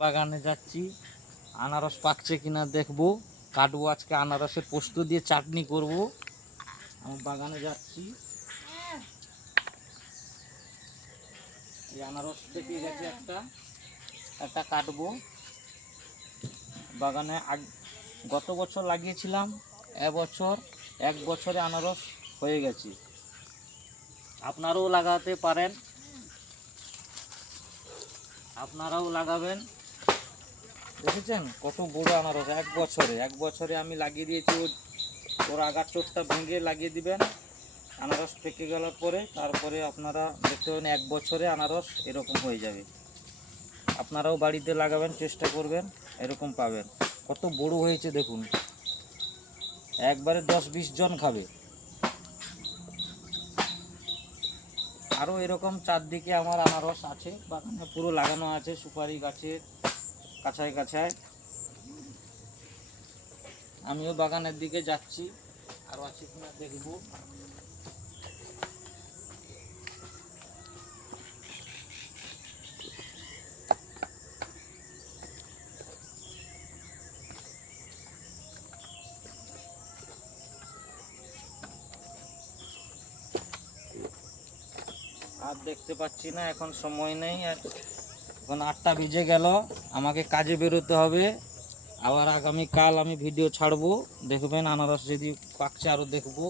বাগানে যাচ্ছি, আনারস পাকছে কিনা দেখবো, কাটবো আজকে আনারসের পোস্ত দিয়ে চাটনি করব। আমি বাগানে যাচ্ছি, এই আনারস পেকে গেছে একটা, একটা কাটবো। বাগানে গত বছর লাগিয়েছিলাম, এবছর 1 বছরে আনারস হয়ে গেছে। আপনারাও লাগাতে পারেন, আপনারাও লাগাবেন। দেখেছেন কত বড় আনারস, 1 বছরে আমি লাগিয়ে দিয়েছি। ওর আগার চোটটা ভেঙে লাগিয়ে দিবেন, আনারস পেকে গেলার পরে তারপরে আপনারা দেখতে পাবেন 1 বছরে আনারস এরকম হয়ে যাবে। আপনারাও বাড়িতে লাগাবেন, চেষ্টা করবেন, এরকম পাবেন। কত বড় হয়েছে দেখুন, একবারে 10-20 জন খাবে। আরও এরকম চারদিকে আমার আনারস আছে, বাগানে পুরো লাগানো আছে, সুপারি গাছের কাছায় কাছায়। আমিও বাগানের দিকে যাচ্ছি, আরও আছে কিনা দেখবো। আর দেখতে পাচ্ছি না, এখন সময় নেই। এখন 8টা বেজে গেল, আমাকে কাজে বেরোতে হবে। আবার আগামীকাল আমি ভিডিও ছাড়বো, দেখবেন আনারস যদি পাকছে আরও দেখবো।